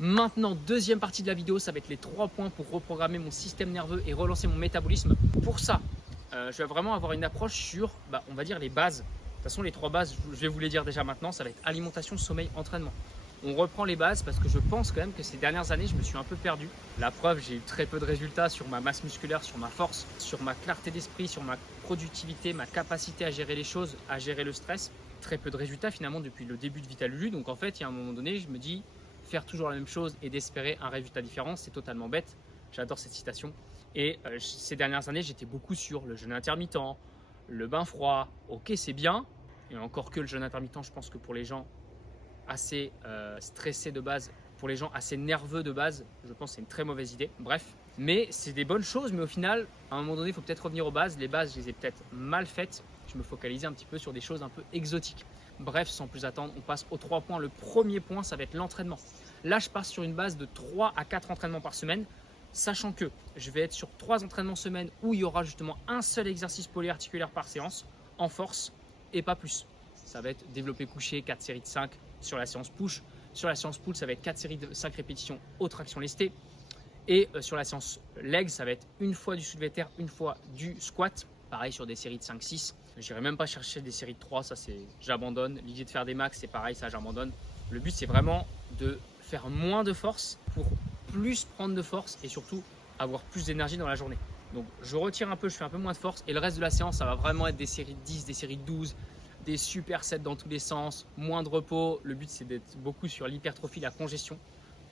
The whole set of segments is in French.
Maintenant, deuxième partie de la vidéo, ça va être les 3 points pour reprogrammer mon système nerveux et relancer mon métabolisme. Pour ça, je vais vraiment avoir une approche sur, on va dire, les bases. De toute façon, les 3 bases, je vais vous les dire déjà maintenant, ça va être alimentation, sommeil, entraînement. On reprend les bases parce que je pense quand même que ces dernières années, je me suis un peu perdu. La preuve, j'ai eu très peu de résultats sur ma masse musculaire, sur ma force, sur ma clarté d'esprit, sur ma productivité, ma capacité à gérer les choses, à gérer le stress. Très peu de résultats finalement depuis le début de Vitalulu. Donc en fait, il y a un moment donné, je me dis, faire toujours la même chose et d'espérer un résultat différent, c'est totalement bête. J'adore cette citation. Et ces dernières années, j'étais beaucoup sur le jeûne intermittent, le bain froid. Ok, c'est bien. Et encore que le jeûne intermittent, je pense que pour les gens assez stressés de base, pour les gens assez nerveux de base, je pense que c'est une très mauvaise idée. Bref, mais c'est des bonnes choses, mais au final, à un moment donné, il faut peut-être revenir aux bases. Les bases, je les ai peut-être mal faites. Je me focalisais un petit peu sur des choses un peu exotiques. Bref, sans plus attendre, on passe aux 3 points. Le premier point, ça va être l'entraînement. Là, je passe sur une base de 3 à 4 entraînements par semaine, sachant que je vais être sur 3 entraînements semaine où il y aura justement un seul exercice polyarticulaire par séance, en force, et pas plus. Ça va être développé couché, 4 séries de 5 sur la séance push. Sur la séance pull, ça va être 4 séries de 5 répétitions aux tractions lestées. Et sur la séance leg, ça va être une fois du soulevé de terre, une fois du squat. Pareil sur des séries de 5-6. Je n'irai même pas chercher des séries de 3, ça c'est j'abandonne. L'idée de faire des max, c'est pareil, ça j'abandonne. Le but c'est vraiment de faire moins de force pour plus prendre de force et surtout avoir plus d'énergie dans la journée. Donc je retire un peu, je fais un peu moins de force et le reste de la séance, ça va vraiment être des séries de 10, des séries de 12, des super sets dans tous les sens, moins de repos. Le but c'est d'être beaucoup sur l'hypertrophie, la congestion.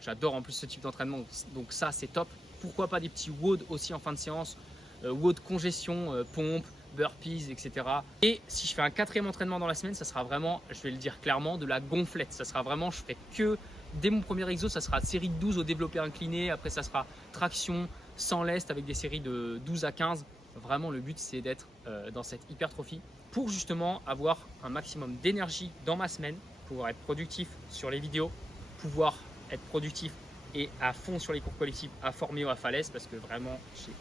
J'adore en plus ce type d'entraînement, donc ça c'est top. Pourquoi pas des petits WOD aussi en fin de séance, WOD congestion, pompe, burpees, etc. Et si je fais un 4e entraînement dans la semaine, ça sera vraiment, je vais le dire clairement, de la gonflette. Ça sera vraiment, je ferai que, dès mon premier exo, ça sera série de 12 au développé incliné. Après, ça sera traction sans lest avec des séries de 12 à 15. Vraiment, le but, c'est d'être dans cette hypertrophie pour justement avoir un maximum d'énergie dans ma semaine, pouvoir être productif sur les vidéos, pouvoir être productif et à fond sur les cours collectifs à Formio, à Falaise, parce que vraiment, j'ai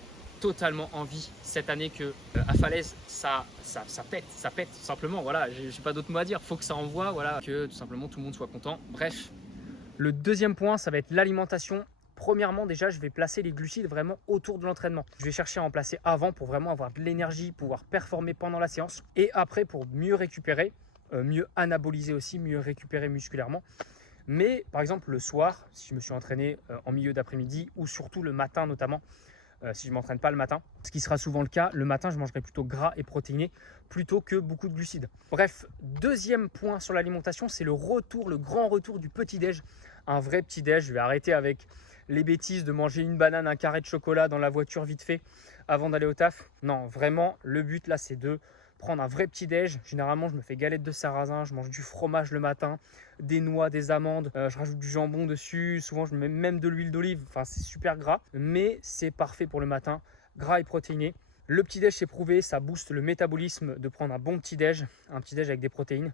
totalement envie cette année que à Falaise ça pète tout simplement. Voilà, j'ai pas d'autre mot à dire, faut que ça envoie, voilà, que tout simplement tout le monde soit content. Bref, le deuxième point, ça va être l'alimentation. Premièrement, déjà, je vais placer les glucides vraiment autour de l'entraînement. Je vais chercher à en placer avant pour vraiment avoir de l'énergie, pouvoir performer pendant la séance. Et après, pour mieux récupérer, mieux anaboliser aussi, mieux récupérer musculairement. Mais par exemple, le soir, si je me suis entraîné en milieu d'après-midi ou surtout le matin notamment, si je ne m'entraîne pas le matin, ce qui sera souvent le cas, le matin, je mangerai plutôt gras et protéiné plutôt que beaucoup de glucides. Bref, deuxième point sur l'alimentation, c'est le retour, le grand retour du petit-déj. Un vrai petit-déj, je vais arrêter avec les bêtises de manger une banane, un carré de chocolat dans la voiture vite fait avant d'aller au taf. Non, vraiment, le but là, c'est de prendre un vrai petit-déj. Généralement, je me fais galette de sarrasin, je mange du fromage le matin, des noix, des amandes, je rajoute du jambon dessus. Souvent, je mets même de l'huile d'olive. Enfin, c'est super gras, mais c'est parfait pour le matin, gras et protéiné. Le petit-déj, c'est prouvé, ça booste le métabolisme de prendre un bon petit-déj, un petit-déj avec des protéines.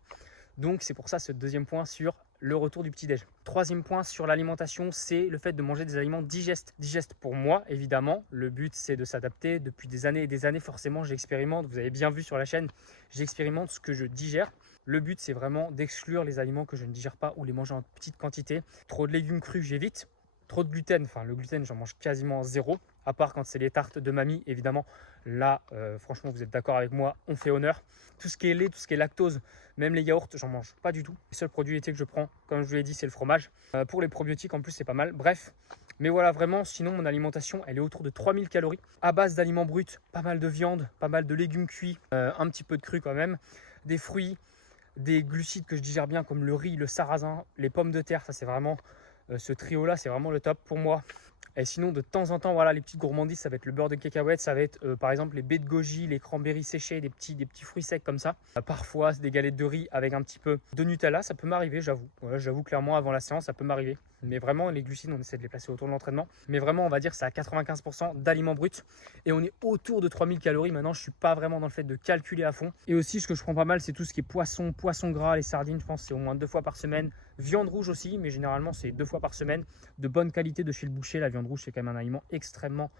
Donc, c'est pour ça ce deuxième point sur le retour du petit-déj. Troisième point sur l'alimentation, c'est le fait de manger des aliments digestes. Digestes pour moi, évidemment. Le but, c'est de s'adapter. Depuis des années et des années, forcément, j'expérimente. Vous avez bien vu sur la chaîne, j'expérimente ce que je digère. Le but, c'est vraiment d'exclure les aliments que je ne digère pas ou les manger en petite quantité. Trop de légumes crus, j'évite. Trop de gluten, enfin le gluten, j'en mange quasiment zéro, à part quand c'est les tartes de mamie, évidemment. Là, franchement, vous êtes d'accord avec moi, on fait honneur. Tout ce qui est lait, tout ce qui est lactose, même les yaourts, j'en mange pas du tout. Le seul produit laitier que je prends, comme je vous l'ai dit, c'est le fromage. Pour les probiotiques, en plus, c'est pas mal. Bref, mais voilà, vraiment, sinon, mon alimentation, elle est autour de 3000 calories, à base d'aliments bruts, pas mal de viande, pas mal de légumes cuits, un petit peu de cru quand même, des fruits, des glucides que je digère bien, comme le riz, le sarrasin, les pommes de terre. Ça, c'est vraiment, ce trio-là, c'est vraiment le top pour moi. Et sinon, de temps en temps, voilà, les petites gourmandises, ça va être le beurre de cacahuète, ça va être par exemple les baies de goji, les cranberries séchées, des petits fruits secs comme ça. Parfois, c'est des galettes de riz avec un petit peu de Nutella, ça peut m'arriver, j'avoue. Voilà, j'avoue clairement, avant la séance, ça peut m'arriver. Mais vraiment, les glucides, on essaie de les placer autour de l'entraînement. Mais vraiment, on va dire, c'est à 95% d'aliments bruts. Et on est autour de 3000 calories. Maintenant, je ne suis pas vraiment dans le fait de calculer à fond. Et aussi, ce que je prends pas mal, c'est tout ce qui est poisson, poisson gras, les sardines, je pense, c'est au moins 2 fois par semaine. Viande rouge aussi, mais généralement, c'est 2 fois par semaine. De bonne qualité de chez le boucher. La viande rouge, c'est quand même un aliment extrêmement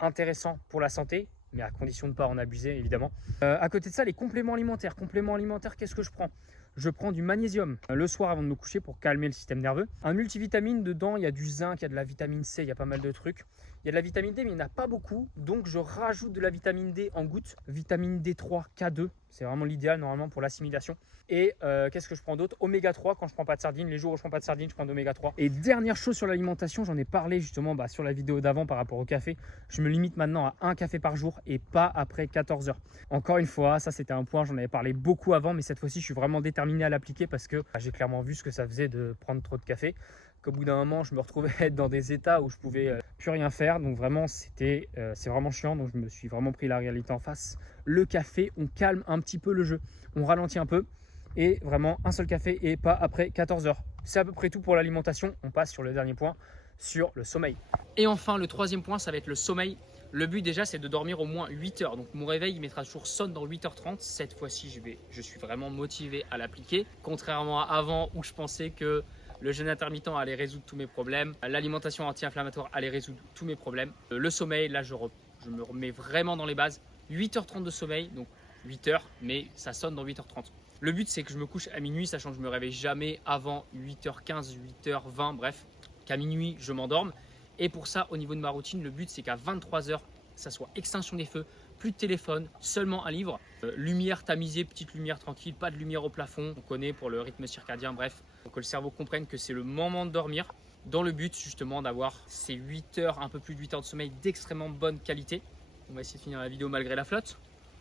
intéressant pour la santé, mais à condition de ne pas en abuser, évidemment. À côté de ça, les compléments alimentaires. Compléments alimentaires, qu'est-ce que je prends? je prends du magnésium le soir avant de me coucher pour calmer le système nerveux. Un multivitamine, dedans, il y a du zinc, il y a de la vitamine C, il y a pas mal de trucs. Il y a de la vitamine D, mais il n'y en a pas beaucoup. Donc, je rajoute de la vitamine D en gouttes. Vitamine D3, K2. C'est vraiment l'idéal normalement pour l'assimilation. Et qu'est-ce que je prends d'autre? Oméga 3 quand je prends pas de sardines. Les jours où je prends pas de sardines, je prends d'oméga 3. Et dernière chose sur l'alimentation, j'en ai parlé justement sur la vidéo d'avant par rapport au café. Je me limite maintenant à un café par jour et pas après 14 heures. Encore une fois, ça c'était un point, j'en avais parlé beaucoup avant, mais cette fois-ci, je suis vraiment déterminé à l'appliquer parce que j'ai clairement vu ce que ça faisait de prendre trop de café. Qu'au bout d'un moment, je me retrouvais dans des états où je pouvais plus rien faire. Donc vraiment, c'est vraiment chiant. Donc je me suis vraiment pris la réalité en face. Le café, on calme un petit peu le jeu. On ralentit un peu. Et vraiment, un seul café et pas après 14 heures. C'est à peu près tout pour l'alimentation. On passe sur le dernier point, sur le sommeil. Et enfin, le troisième point, ça va être le sommeil. Le but déjà, c'est de dormir au moins 8 heures. Donc mon réveil, il mettra toujours sonne dans 8h30. Cette fois-ci, je suis vraiment motivé à l'appliquer. Contrairement à avant où je pensais que le jeûne intermittent allait résoudre tous mes problèmes. L'alimentation anti-inflammatoire allait résoudre tous mes problèmes. Le sommeil, là, je me remets vraiment dans les bases. 8h30 de sommeil, donc 8 heures, mais ça sonne dans 8h30. Le but, c'est que je me couche à minuit, sachant que je me réveille jamais avant 8h15, 8h20, bref, qu'à minuit, je m'endorme. Et pour ça, au niveau de ma routine, le but, c'est qu'à 23h, ça soit extinction des feux, plus de téléphone, seulement un livre, lumière tamisée, petite lumière tranquille, pas de lumière au plafond, on connaît pour le rythme circadien, bref, pour que le cerveau comprenne que c'est le moment de dormir, dans le but justement d'avoir ces 8 heures, un peu plus de 8 heures de sommeil d'extrêmement bonne qualité. On va essayer de finir la vidéo malgré la flotte.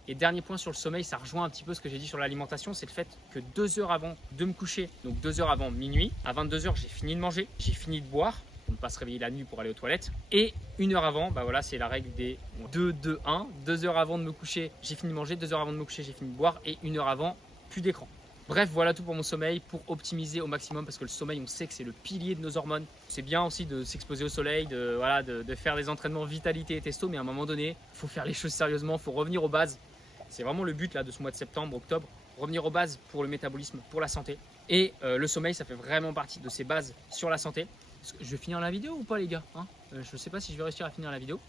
Et dernier point sur le sommeil, ça rejoint un petit peu ce que j'ai dit sur l'alimentation, c'est le fait que 2 heures avant de me coucher, donc 2 heures avant minuit, à 22h, j'ai fini de manger, j'ai fini de boire, pour ne pas se réveiller la nuit pour aller aux toilettes. Et 1 heure avant, bah voilà, c'est la règle des 2-2-1. 2 heures avant de me coucher, j'ai fini de manger, 2 heures avant de me coucher, j'ai fini de boire, et 1 heure avant, plus d'écran. Bref, voilà tout pour mon sommeil, pour optimiser au maximum, parce que le sommeil, on sait que c'est le pilier de nos hormones. C'est bien aussi de s'exposer au soleil, de faire des entraînements vitalité et testo, mais à un moment donné, il faut faire les choses sérieusement, il faut revenir aux bases. C'est vraiment le but là, de ce mois de septembre, octobre, revenir aux bases pour le métabolisme, pour la santé. Et le sommeil, ça fait vraiment partie de ces bases sur la santé. Je vais finir la vidéo ou pas les gars, hein? Je ne sais pas si je vais réussir à finir la vidéo.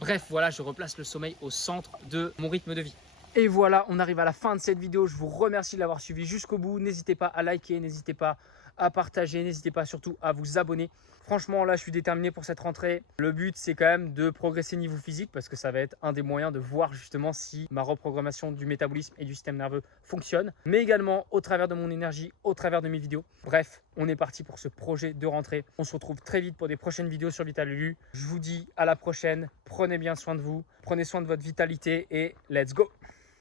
Bref, voilà, je replace le sommeil au centre de mon rythme de vie. Et voilà, on arrive à la fin de cette vidéo. Je vous remercie de l'avoir suivi jusqu'au bout. N'hésitez pas à liker, n'hésitez pas à partager, n'hésitez pas surtout à vous abonner. Franchement, là, je suis déterminé pour cette rentrée. Le but, c'est quand même de progresser niveau physique parce que ça va être un des moyens de voir justement si ma reprogrammation du métabolisme et du système nerveux fonctionne, mais également au travers de mon énergie, au travers de mes vidéos. Bref, on est parti pour ce projet de rentrée. On se retrouve très vite pour des prochaines vidéos sur Vital Lulu. Je vous dis à la prochaine. Prenez bien soin de vous, prenez soin de votre vitalité et let's go!